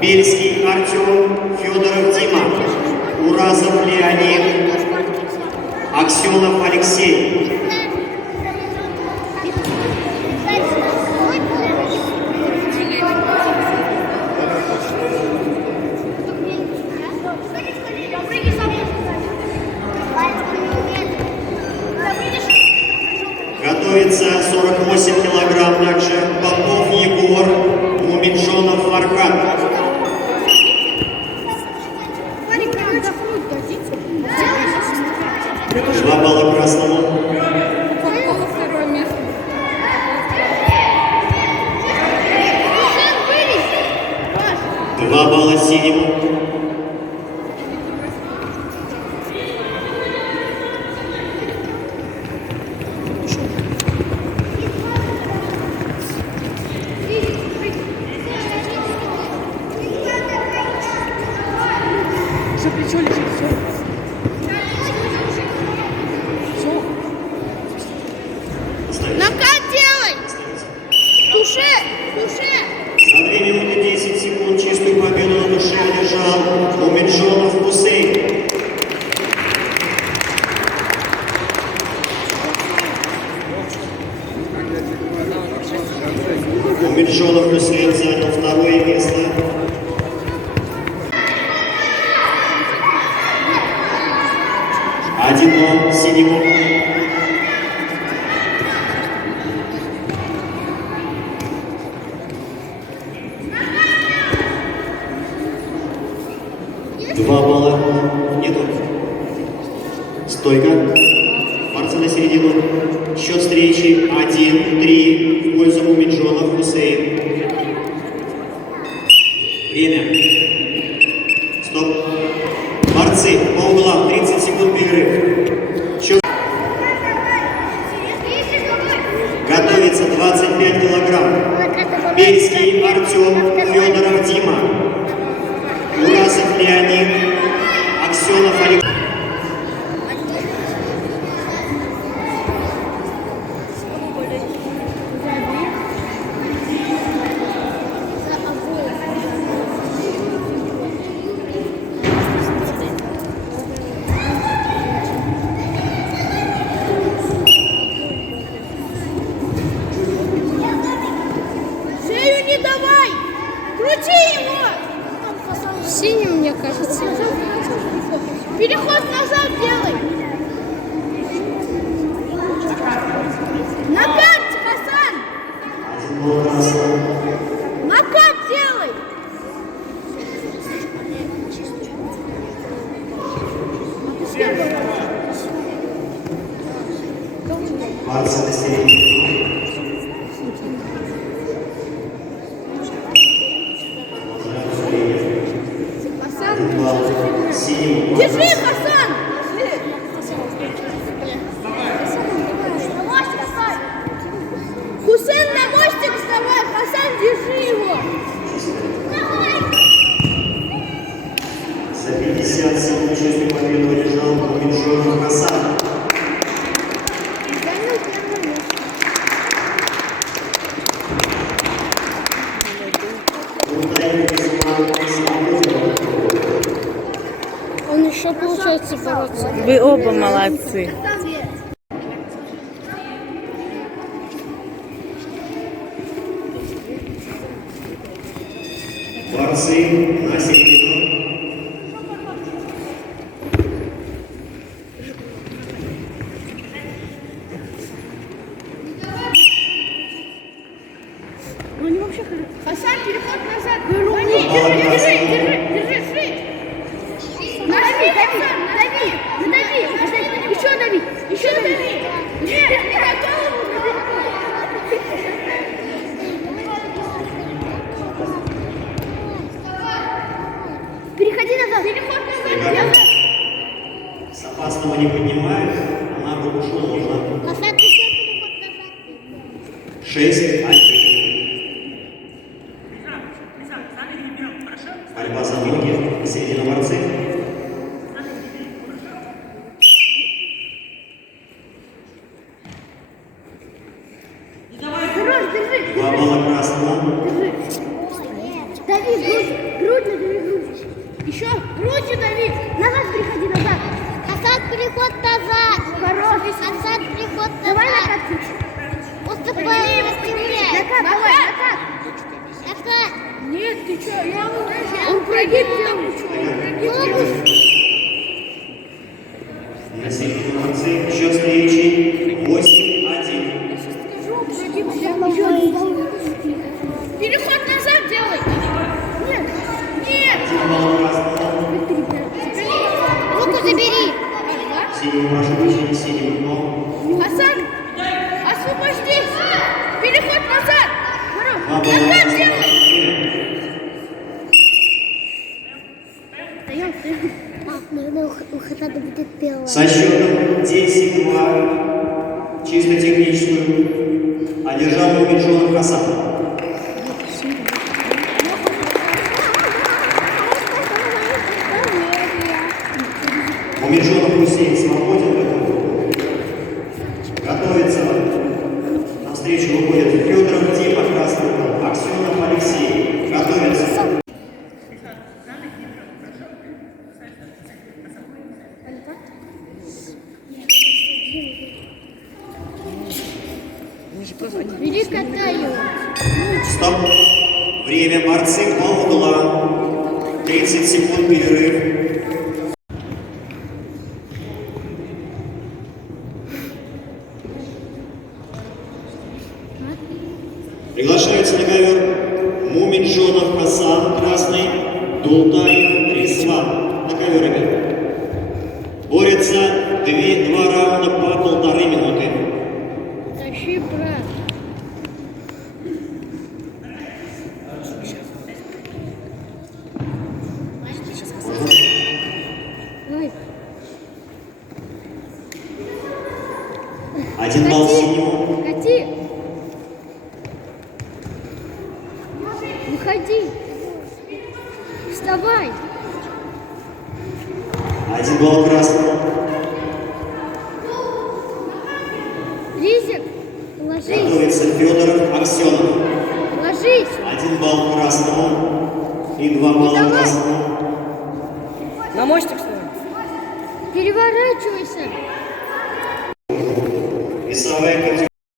Бельский Артем, Федоров Дима, Уразов Леонид, Аксенов Алексей. Готовится 48 килограмм также Попов Егор, Муминджонов Фархад. Два балла красному. Два балла синему. Все, плечо лежит, все. Накат делай! Туше! Туше! За 2 минуты 10 секунд чистую победу на душе одержал Муминджонов Хусейн. Муминджонов Хусейн занял второе место. Один синему. Два балла. Нету. Стойка. Борцы на середину. Счет встречи 1-3 в пользу Муминджонов Хусейн. Время. Стоп. Борцы по углам. 30 секунд перерыв. Счет. Готовится 25 килограмм. Бельский Артем, Федоров Дима, Уразов Леонид, Аксенов Алексей. Шею не давай! Крути его! Синим, мне кажется. Переход назад делай! Накат, Хасан! Накат делай! Борцы на середину. Держи, Хасан! Хусейн, на мостик вставай! Хасан, держи его! За 50 секунд чистую победу одержал Муминджонов Хасан. Он еще, получается, бороться. Вы оба молодцы. Борцы на середину. Они вообще хорошо. Хасан, переход назад. Держи. Надави, еще дави. Нет, не готов. Переходи назад. Переход назад. С опасного не поднимают, а на руку ушел можно. Хасан, ты все переход назад. 6-1. Борьба за ноги. Середина борцы. Держи. Два балла красного. Дави, грудь. Еще. Руки дави. Назад переходи, назад. Асад, переход назад. Хорош. Асад, переход назад. Давай накат включи. Уступай, стимуляй. Накат, давай, накат. Накат. Нет, ты что, я уже. Он прогиб делал. На середину молодцы. Счет встречи 8-1. Переход назад делай. Нет. Нет. Один балл красному. Руку забери. Синему прошу прощения, синему. Асан, освободись. Переход назад. Два балла Назад красному. делай. Наверное, у Хатада будет белая. Со счетом 10-2 чисто техническую одержал Муминджонов Хасан. Муминджонов Хусейн свободен в этом кругу. Готовится. Навстречу выходят Федоров Дима, красный угол, Аксенов Алексей. Готовится. Бери, катай его. Стоп. Время борцы полугла. 30 секунд перерыв. Приглашается на ковер Муминджонов Хасан, красный, Дултаев Рисван. На ковер, ребят. Борются два раунда по 1,5 минуты. Тащи, брат. Ой. Один балл синему. Кати. Выходи. Вставай. Один балл красному. Лизик, ложись. Готовится Федоров Аксенов. Ложись. Один балл красному и 2 балла Давай. красному. На мостик стой. Переворачивайся. Весовая категория.